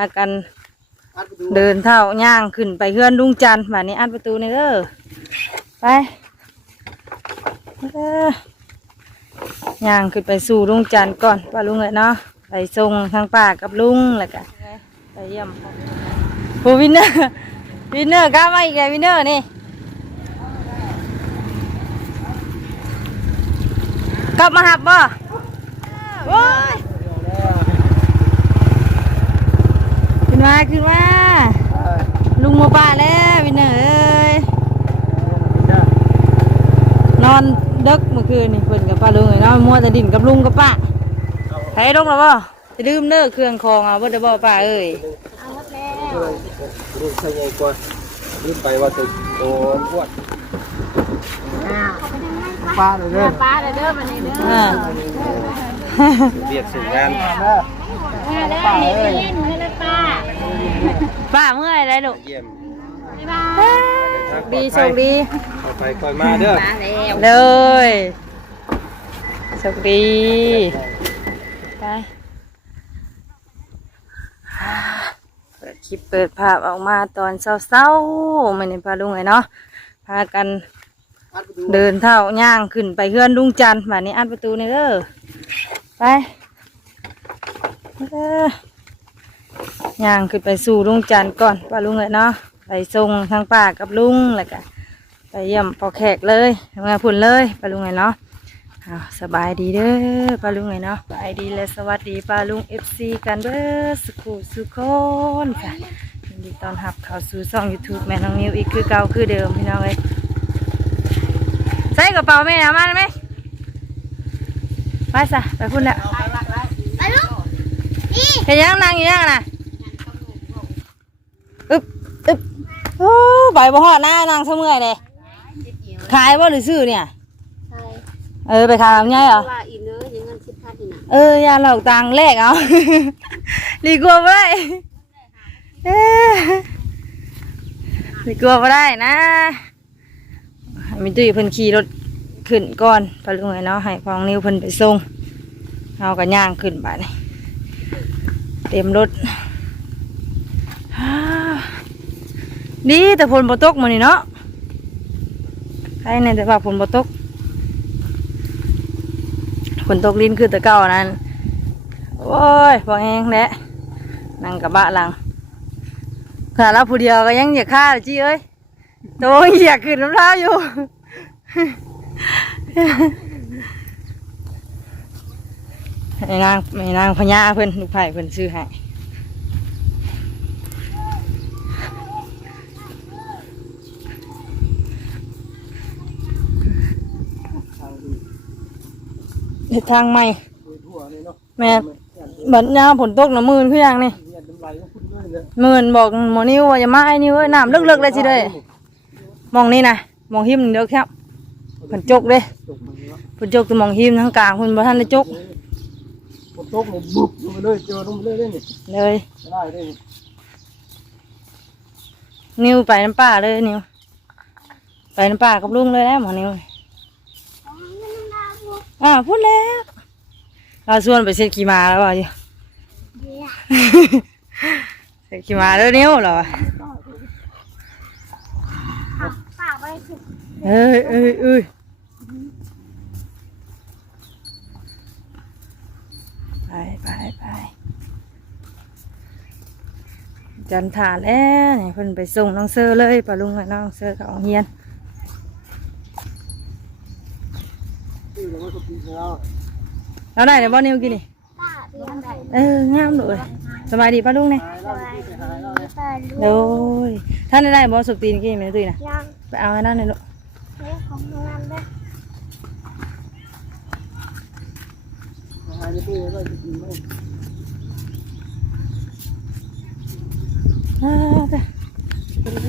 พากันเดินเท่าย่างขึ้นไปเฮือนลุงจันทร์บ้านนี้อัดประตูในเด้อไปเด้อย่างขึ้นไปสู่ลุงจันทร์ก่อนป้าลุงเลยเนาะไปส่งทางป้ากับลุงแล้วก็ไปเยี่ยมโอ้วินเนอร์วินเนอร์กล้ามาอีกแล้ววินเนอร์นี่กลับมาหับบ่โอ้ย ขึ้น มาขึ้นมาลุงมาป่าแล้ววินเนอร์เอ้ยนอนเด็กเมื่อคืนนี่เพิ่นกับป้าลุงเลยเนาะมัวแต่ดินกับลุงกับป้าใครลงแล้วบ่จะลืมเด้อเครื่องคองเอาบ่ได้บ่ป้าเอ้ยลูกใช่ไงกว่าลืมไปว่าตัวโดนพวดปลาเลยเด้อป้าเลยเด้อมันนี่เด้ออ่าเรียกสู่งานมาเด้อเฮ็ดเล่นให้เลย ป้าป้าเมื่อยไรลูกเยี่ยมบ๊ายบายดีโชคดีต่อไปคอยมาเด้อมาแล้วเลยโชคดีไปเปิดคลิปเปิดภาพออกมาตอนเศร้าๆมันนี่พาลุงเลยเนาะพากันเดินเท่าย่างขึ้นไปเฮือนลุงจันทร์บ้านนี้อัดประตูในเด้อไปเด้อ ย่างขึ้นไปสู่ลุงจันทร์ก่อนป้าลุงเลยเนาะไปส่งทางป้ากับลุงแล้วก็ไปเยี่ยมพอแขกเลยทำงานพุ่นเลยป้าลุงเลยเนาะอ้าวสบายดีเด้อป้าลุงเลยเนาะสบายดีและสวัสดีป้าลุงเอฟซีกันเด้อสุขุสุขคนค่ะยินดีต้อนรับเข้าสู่ช่องยูทูบแม่น้องนิวอีกคือเก่าคือเดิมพี่น้องเลยใส่กระเป๋าแม่เอามาได้ไหมไปซะไปพุ่นแล้วไปลูกนี่เห็นยังนางอยู่ยังน่ะอึบอึบ โอ้ใบบ่ฮอดหน้านางเสมื่อยเลยขายบ่หรือซื้อเนี่ย ใช่เออไปขายลำไยเหรอ ว่าอีเนื้อยังเงินสิบพันนี่นะเออยาหลอกตังค์แลกเอา ดีกว่าบ่ได้เอ้ยดีกว่าบ่ได้นะให้มีตุ้ยเพิ่นขี่รถขึ้นก่อนไปลุงไอ้เนาะให้พองนิ้วเพิ่นไปส่งเอากันย่างขึ้นบาดนี้เต็มรถ ดีแต่ฝนบ่ตกมื้อนี้เนาะใครในแต่ว่าฝนบ่ตกฝนตกลิ้นคือแตะเก่านั้นโอ้ยพอแห้งแหละนั่งกับบะหลังขนาดเราผู้เดียวก็ยังอยากฆ่าจี้เอ้ยโตอยากขึ้นน้ำเท้าอยู่ไอ้นางไอ้นางพญาเพิ่นลูกไผ่เพิ่นซื้อให้ เฮ็ดทางใหม่ทั่วนี่เนาะแม่บัดยามฝนตกน้ำมืนคือหยังนี่เรียนน้ำลายก็พุ่นเลยเลยมืนบอกหมอนิ้วว่าอย่ามาไอ้นิ้วเอ้ยน้ำลึกๆเลยสิเด้อมองนี่นะมองหิมเด้อครับเพิ่นจกเด้จบมือเนาะเพิ่นจกแตัวมองหิมทั้งกลางเพิ่นบ่ทันได้จกฝนตกเนี่ยบุบลงไปเลยเจอลงไปเลยเลยนี่เลยได้เลยนิ้วไปน้ำป่าเลยนิ้วไปน้ำป่ากับลุงเลยแล้วหมอนิ้ว อ่าพูดแล้วเราชวนไปเช็ดขี่ม้าแล้วว่าอยู่เช็ดขี่ม้าเด้อนิ้วเหรอวะฝากไว้สิเอ้ยเอ้ยเอ้ยไปไปไปจันทานแล้วนี่เพิ่นไปส่งน้องเซอร์เลยปะลุงกับน้องเซอร์กับองเฮียน ที่เราก็ปีแล้ว เราได้เดี๋ยวบ่นิวกินนี่ป้าเลี้ยงได้เอองามเลยสบายดีป้าลุงเนี่ยสบายดีป้าลูกโอ้ยท่านได้ได้บ่สุกตีนกินไหมตุ้ยนะยังไปเอาไอ้นั่นเลยลูกเลี้ยงของโรงแรมด้วยหายไปตู้เลยจะกินไหมอ่าเด้อ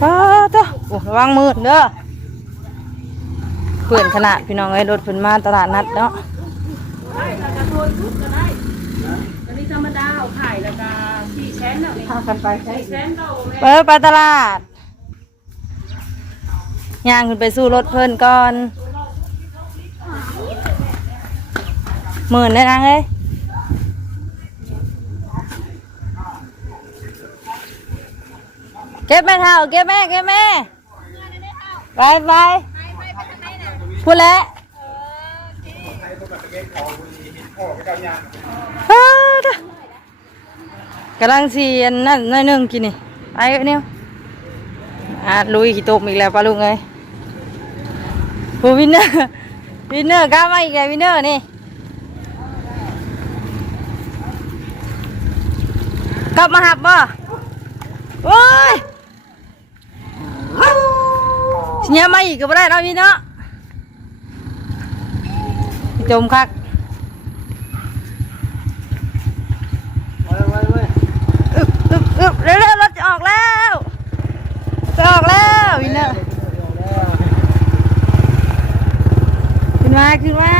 ป้าเด้อโอ้ระวังมือเด้อเพื่อนขนาดพี่น้องไอ้ยรถเพิ่นมาตลาดนัดเนาะ พากันไปใช้เปิดไปตลาดย่างขึ้นไปสู้รถเพิ่นก่อนหมื่นได้นางเอ้ยเก็บแม่เท่าเก็บแม่เก็บแม่ไปไปพูดแล้วเฮ้ยเด้อ กำลังเสียนนั่นนั่นนึ่งกินนี่ไปเนี่ยอะลุยขี้ตมอีกแล้วปลาลุงเลยโอ้วินเนอร์วินเนอร์กล้ามาอีกแล้ววินเนอร์นี่กลับมาหับบ่โอ้ยเนี่ยมาอีกก็ไม่ได้แล้วพี่เนาะจมคัก ไว้ไว้ไว้ อึ บเร็วๆรถจะออกแล้วจะออกแล้ววินเนอร์ขึ้นมาขึ้นมา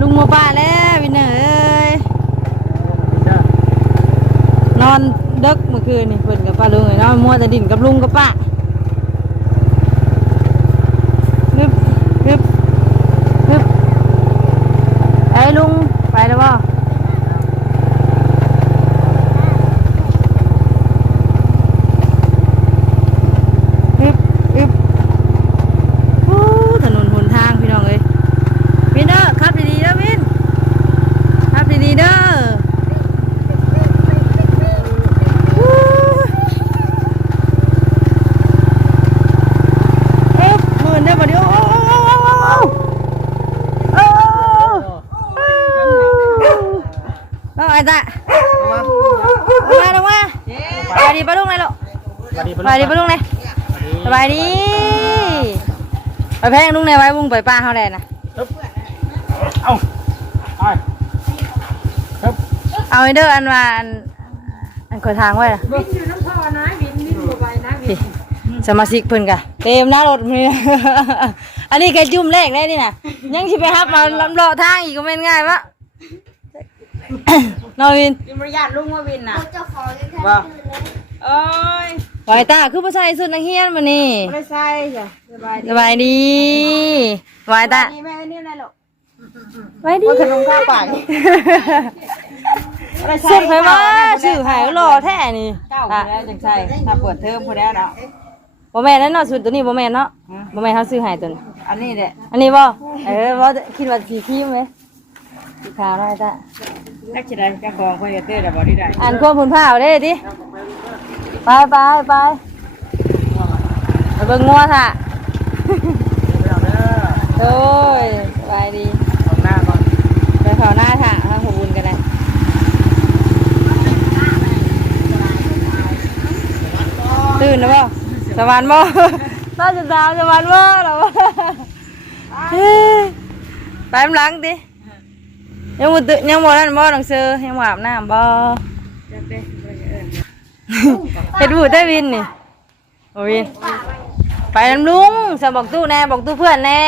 ลุงโมาป่าแล้ววินเนอร์เอ้ยนอนเด็กเมื่อคืนนี่เพิ่นกับป้าลุงเลยเนาะมัวแต่ดินกับลุงกับป้าฮึบฮึบฮึบไอ้ลุงไปแล้วบ่ อึบอึบโอ้ถนนหนทางพี่น้องเอ้ยวินเด้อขับดีๆเด้อวินขับดีๆเด้อฮู้เอ๊ะหมื่นได้บ่เดี๋ยวโอ้โอ้โอ้โอ้เอาไอ้ตาเอามาเอามาสบายดีปะลุงไงลูก สวัสดี สบายดีปะลุงไง ส บายดีไปแพงลุงในไว้บุ้งไปป้าเขาแดนนะเอ้าไปครับเอาไอ้เด้ออันว่าอันอันขอทางไว้ล่ะพี่สมาชิกเพิ่นกะเต็มหน้ารถนี่อันนี้แค่จุ่มแรกได้นี่นะยังสิไปฮับมาลำเลาะทางอีกก็ไม่นง่ายวะนอวินกินบริญาตลุงว่าวินน่ะเจ้า ของยังแค่ว่าเอ้ยไหวตาคือผู้ชายสุดนักเฮียนมานี่ไม่ได้ใส่จ้ะสบายสบายดีไหวตาดีแม่นี่อะไรหรอกไหวดีว่าขนมข้าวปากสุดไปว่าชื่อหายรอแท้นี่เก้าคนแล้วจังใส่ถ้าเปิดเทอมคนแล้วเนาะบ่แม่นนั่นเนาะสุดตัวนี้บ่แม่นเนาะบ่แม่นเขาซื้อใหายตัวนี้อันนี้แหละอันนี้บ่เออบ่คิดว่าสีทีมไหมสีขาวได้จ้ะนักแสดงเจ้าของคนจะเต้แต่บอดี้ได้อ่านความผลผ้าเอาเด้ดิ ไปไปไปไปเบิ่งงัวค่ะโอ้ยสบายดีเอาหน้าก่อนไปเผาหน้าค่ะทางหัวบุญกันเลยตื่นแล้วบ่สวรรค์บ่น่าจะดาวสวรรค์บ่หรอวะเฮ้ยไปมนหลังดิยังบ่ตื่นยังบ่นั่นบ่หนังสือยังบ่อาบน้ำบ่จะเต้ เฮ็ดบูได้วินนี่โอ้วิน ไปน้ำลุงสบอกตู้แน่บอกตู้เพื่อนแน่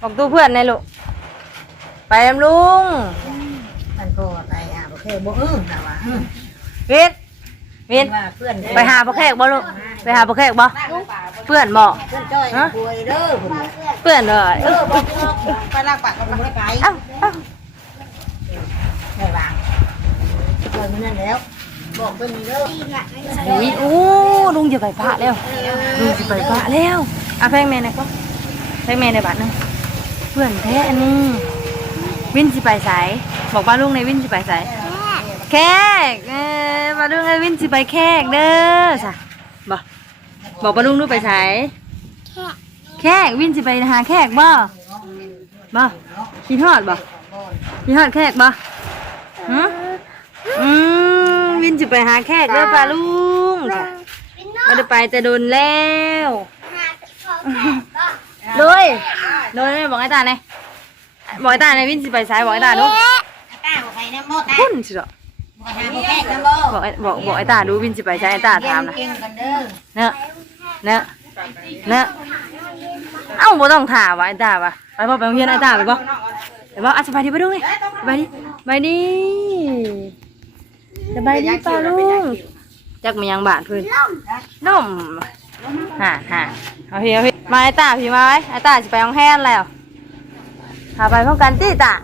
บอกตู้เพื่อนแน่ลูก ไปน้ำลุงมันก็ไปอะโอเคบ่อื้อแต่ว่าวินวินว่าเพื่อนไปหาพ่อแขกบ่ลูก ไปหาพ่อแขกบ่ เพื่อนบ่เพื่อนจ้อยคุยเด้อผมเพื่อนเลยเออบอกไปลากปากก็ไม่ไปเอ้าเอ้าไม่วางเพื่อนนั่นแล้ว บอกเพื่อนเด้อวินโอ้ลุงจะไปพระแล้วลุงจะไปพระแล้วเอาแพงแม่หน่อยก็แพงแม่ในอยบาทหนึงเพื่อนแท้อันนี้วินสิไปไสบอกป้าลุงในวินสิไปไสแขกเออมาดูไงวินสิไปแขกเด้อจ้ะบอกบอกปาลุงดูไปไสแขกวินสิไปหาแขกบ่บ่คิดฮอดบ่คิดฮอดแขกบ่หืมอืม วินสิไปหาแขกเด้อปาลุงจ้ะไม่ได้ไปแต่โดนแล้วหาเจ้าของแค่ก็โดยโดยบอกไอ้ตาไงบอกไอ้ตาไงวินสิไปไสบอกไอ้ตาดูตาบอกไปนะโมตาพุ่นสิเหรอบอกหาบอกแขกนะโมบอกไอ้บอกบอกไอ้ตาดูวินสิไปไสไอ้ตาถามนะเก่งกันเด้อเนอะเนอะเนอะเอ้าบ่ต้องถามว่าไอ้ตาว่ะไปบ่ไปโรงเรียนไอ้ตาไปบ่ไปบ่อะสบายดีป่ะลุงนี่สบายดีสบายดี สบายดีป่ะลุงจักมันยังบาดเพิ่นนมฮ่าฮ่าเอาพี่เอาพี่มาไอ้ตาพี่มาไว้ไอ้ตาสิไปโรงแรมแล้วพาไปพร้อมกันติตา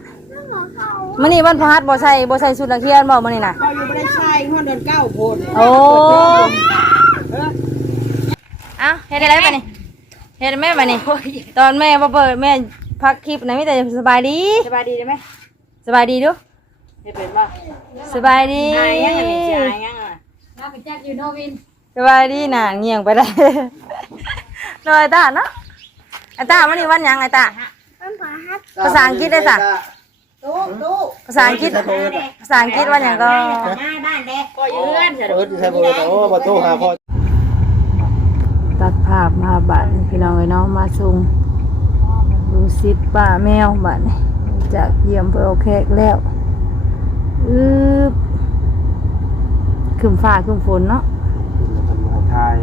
ของเขามมื้อนี้วันพฤหัสบ่ใส่บ่ใส่ชุดนักเรียนบ่มื้อนี้น่ะก็อยู่ไม่ได้ใช่ห้องเดินเก้าโพนโอ้เอ้าเฮ็ดได้ไรบัดนี้เฮ็ดแม่บัดนี้ตอนแม่บ่เปิดแม่พักคลิปนะมีแต่สบายดีสบายดีได้ไหมสบายดีดู เฮ็ดเป็นป่ะสบายดีอายยังอันนี้สิอายยังอะสบายดีน่ะเงียงไปได้ นอยตาเนาะไอ้ตามื้อนี้วันหยังไอ้ตามันพอฮัทภาษาอังกฤษได้สะตู้ตู้ภาษาอังกฤษภาษาอังกฤษวันหยังก็หน้าบ้านเด็กก็อยู่เพื่อนเสร็จเปิดใช้เบอร์แต่ว่ามาโทรหาพ่อตัดภาพมาบัดนี้พี่น้องเอ้ยเนาะมาส่งดูซิดป้าแมวบัดนี้จากเยี่ยมไปโอเคกแล้ว อึบขึ้นฟ้าขึ้นฝนเนาะทำมาไทย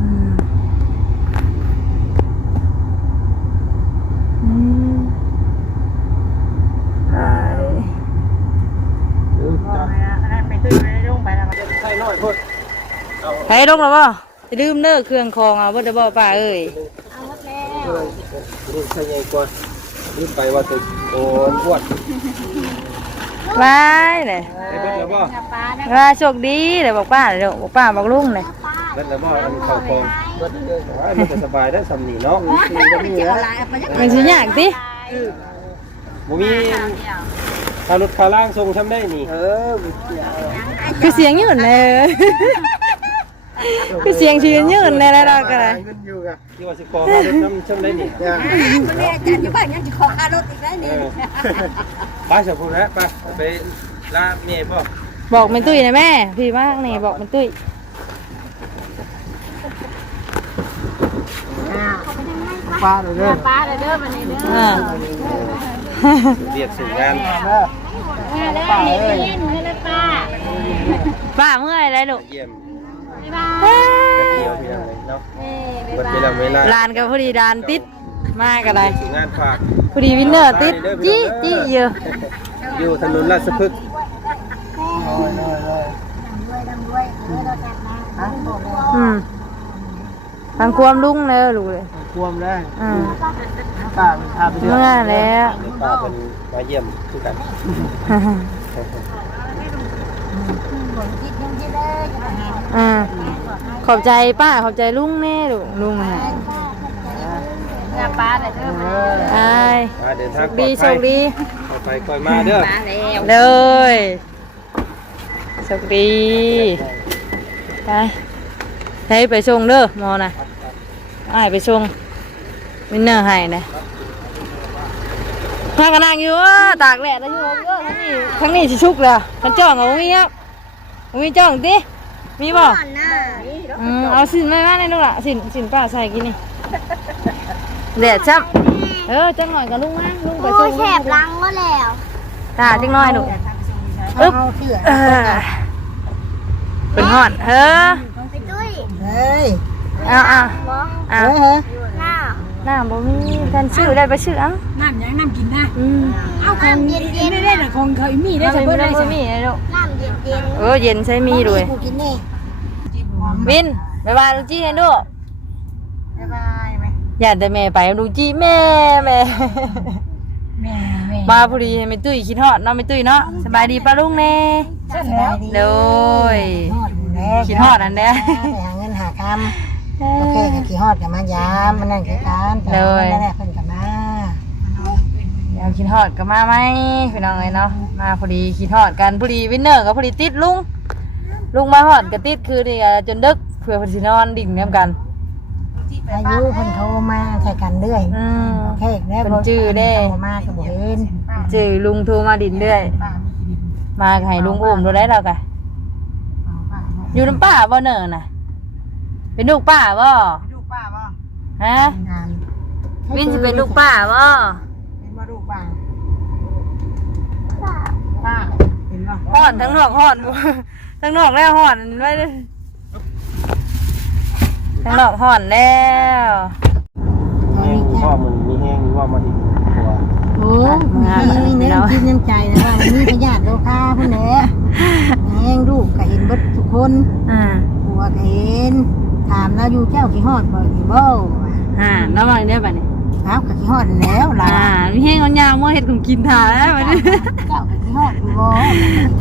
อืมอืมไปไปตื้อไปรุ่งไปแล้วใช่น้อยพ่นไปลงแล้วบ่จะลืมเด้อเครื่องคองเอาบ่ได้บ่ป้าเอ้ยรุ่นใช่ใหญ่กว่ารุ่นไปว่าตัวโตอ้วน บายเลยไอ้เบิดแล้วบ่ว่าโชคดีเลยบอกป้าเลยบอกป้าบอกลุงเลยเบิดแล้วบ่อันเข้าคองเบิดเลยว่ามันจะสบายได้สำนีเนาะมีก็มีนะมันสิยากติบ่มีถ้ารถขาล่างทรงทำได้นี่ เออคือเสียงยืนเลย คือเสียงชื่นยืนเลยแล้วเราก็เลยเงินอยู่กะที่ว่าสิขอมารถน้ำทำได้นี่เนี่ยคนนี้อาจารย์อยู่บ้านยังจะขอค่ารถอีกได้เอนี่อไปเสร็จพูดแล้วไปไปลาเมียบ่บอกเป็นตุ้ยนะแม่ พี่มากนี่บอกเป็นตุ้ยป้าเลยเด้อป้าเลยเด้อมานี่เด้ออ่าเรียกสู่งานป้าเลยเล่นเลยป้าป้าเมื่อยไรลูกเยี่ยม บ๊ายบายเดียวพี่น้องเลยเนาะเอ้ยวันเวลาเวลาลานกับพอดีดานติดมากอะไรสู่งานฝากพอดีวินเนอร์ติดจี้จี้เยอะอยู่ถนนราชพฤกษ์อืมทางความลุงเลยลูกเลยควมได้อืมป้าพาไปเที่ยวเมื่อยแล้วป้าเป็นมาเยี่ยมคือกัน อืม ขอบใจป้าขอบใจลุงแน่ลูกลุงฮะงาป้าเลยเด้อไอ้มาเดินทางปลอดีดโชภัยคดีปลอดภัยคอยมาเด้อเลยโชคดีไปให้ไปส่งเด้อหมอนะไอ้ายไปส่งวินเนอร์ให้นะถ้ากระนังอยู่ว่าตากแดดแล้วอยู่เยอะทั้งนี้ทั้งนี้สิชุกแล้วกันจ้องเอามีครับมีจ้องติมีบ่ ก่อนหน้า อืมเอาสินมามาในลูกละสินสินป้าใส่กินนี่แดดจ้ำเออจังหน่อยกับลุงมาลุงไปโอ้ส่ยงแสบรังก็แล้วตาจังหน่อยลูกอึ๊บเออเป็นห่อนเออไปตุ้ยเฮ้ยเอาเอามองเอาเฮ้ยหน้าน้ำบ่มีกันชื่อได้ไปชื่อเอ้าน้ำยังน้ำกินนะอืมเอาน้ำเย็นเย็นไม่ได้หรอกของเขาอีมี่ได้น้ำจะบ่เพิ่ได้ได้สิบ่มีเลยลูกน้ำเย็นเย็นเออเย็นใช้มีด้วยกูกินนี่ วินบ๊ายบายลูกจี้ให้ลูกบ๊ายบายไหมอยากแต่แม่ไปลูกจี้แม่แม่แม่แม่มาพอดีให้แม่ตุ้ยคิดฮอดเนาะแม่ตุ้ยเนาะสบายดีป้าลุงแน่สบายดีโดยคิดฮอดอันเด้ไปหาเงินหาคำโอเคกับขี่ฮอดกับมายามมันนั่นคือการนั่นแหละเพิ่นกับมาเดี๋ยวคิดฮอดก็มาไหมพี่น้องเอ้ยเนาะมาพอดีคิดฮอดกันพอดีวินเนอร์ก็พอดีติดลุง ลุงมาฮอดก็ติดคือนี่อะจนดึกเพื่อเพนสินอนดิ่งน้ำกัน อายุเพิ่นโทรมาใส่กันเรื่อยอืม โอเคแล้วเพิ่นจื้อเด้ โทรมาก็บ่เห็นจือลุงโทรมาดินเรื่อย มาก็ให้ลุงอุ้มดูได้แล้วกะอยู่น้ำป้าบ่เนอน่ะ เป็นลูกป้าบ่ลูกป้าบ่ฮะ งานวินจะเป็นลูกป้าบ่เป็นบ่ลูกป้าป้าเห็นบ่ฮอดทั้งนอกฮอด ทั้งนอกแล้วฮอดไว้เลยทั้งนอกฮอดแล้วแห้งพ่อมึงมีแห้งว่ามาดีกว่าโอ้มีเนื้อกินน้ำใจนะว่าวันนี้พญาติโลคาพุ่นแหละแห้งลูกก็เห็นเบิดทุกคนอ่าผัวก็เห็นถามแล้วอยู่เจ้ากี่ฮอดบ่กี่บ่อ่าแล้วมาเนี่ยบัดนี้เอากะขี้ฮอดแล้วล่ะอ่ามีแห้งเอายาวมาเฮ็ดของกินถ่าแล้วบัดนี้เจ้ากะขี้ฮอดอยู่บ่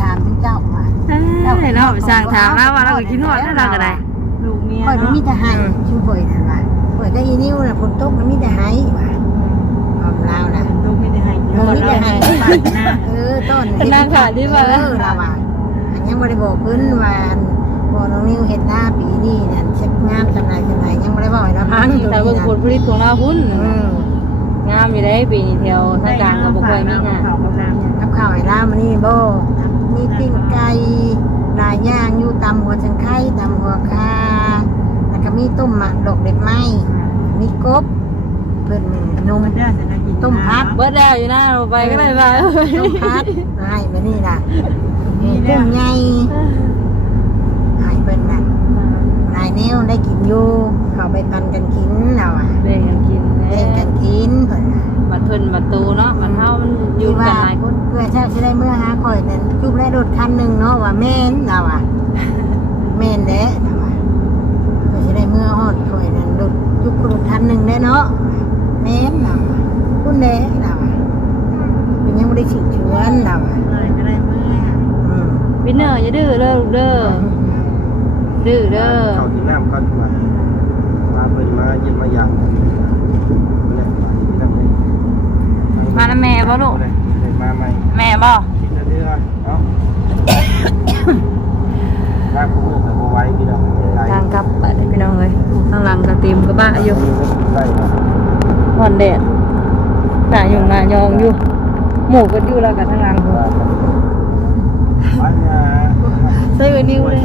ถามถึงเจ้าว่าเอ้ยเราไปสร้างถามแล้วว่าเราก็กินฮอดแล้วเราก็ได้ลูกเมียข่อยมันเนาะมีแต่ให้ชื่อข่อยนั่นว่าข่อยได้อีนิ้วน่ะฝนตกมันมีแต่ให้ว่าออมลาวน่ะลูกไม่ได้ให้เออมีแต่ให้เออต้นเป็นนางขาที่ว่าเออเราว่าอันยังบ่ได้บอกเพิ่นว่า บ่น้องนิ้วเฮ็ดหน้าปีนี้นั่นเช็คงามจำหน่ายจำหน่ายยังบ่ได้บอกให้เราพังตัวแต่นี้เบิ่งนะผลผลิตของเราพุ่นอืมงามอยู่ได้ปีนี้แถวทางกลางก็บ่ค่อยมีงานข้าวกับน้ำกับข้าวไอ้ลามันนี่บ่มีปิ้งไก่ลายย่างอยู่ตำหัวจังไข่ตำหัวคาแล้วก็มีต้มหมักดอกเด็ดไม้มีกบเพิ่นนมมันได้แต่ละกินต้มพัดเบิดแล้วอยู่นะเราไปก็ได้ไปต้มพัดให้มานี่ล่ะมีกุ้งใหญ่ให้เพิ่นน่ะนาย แนวได้กินอยู่เข้าไปปันกันกินเอาอะเล่นกันกินเล่นกันกินเพิ่นน่ะบัดเพิ่นบัดตูเนาะบัดเฮามันอยู่กันหลายคนเพื่อเจ้าสิได้เมื่อหาข่อยนั่นจุบได้รถคันหนึงเนาะว่าแม่นเราอะแม่นเด้เราอะเพื่อสิได้เมื่อฮอดข่อยนั่นรถจุบรถคันหนึงได้เนาะแม่นเราอะคุณเด้เราอะเป็นยังบ่ได้ฉีดเชื้อเราอะเลยก็ได้เมื่ออืม วินเนอร์อย่าดื้อเด้อลูกเด้อ ดื้อเด้อเข้ากินน้ำก่อนว่ามาเพิ่นมาเย็นมาหยังนั่นเลยมาแล้วแม่บ่ลูกมาใหม่แม่บ่คิดเรื่อยเนาะถ้าผู้กับบ่ไว้พี่น้องทางกลับไปพี่น้องเอ้ยข้างหลังก็เต็มกระบะอยู่ได้เนาะหอนแดดหนาอยู่หนายองอยู่หมูก็อยู่แล้วกันทางหลังใส่ไว้นิ้วเลย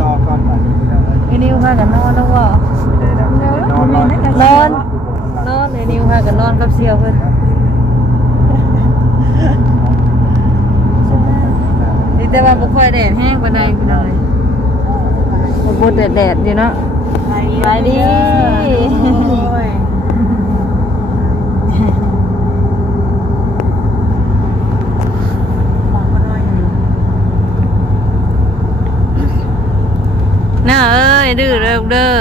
นิวพากันนอนแล้วบ่นอนนอนนอนนอนไอ้นิวพากันนอนกับเสี่ยวเพิ่นดีแต่ว่าบ่ค่อยแดดแห้งปานใดพี่น้องเอ้ยบ่บ่แดดอยู่เนาะไปดี โอ้ยบอกมาหน่อย น้อเอ้ยดื้อเด้อลูกเด้อ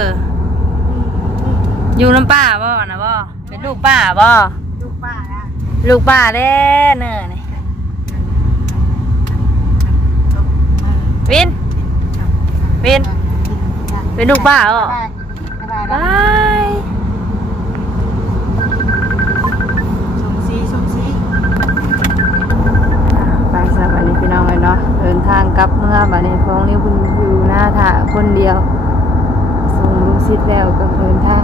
อยู่น้ำป้าบ่นะบ่เป็นลูกป้าบ่ลูกป้านะลูกป้าเด้เน้อนี่วินวินเป็นลูกป้าเหรอบา ชิดแล้วก็เดินทาง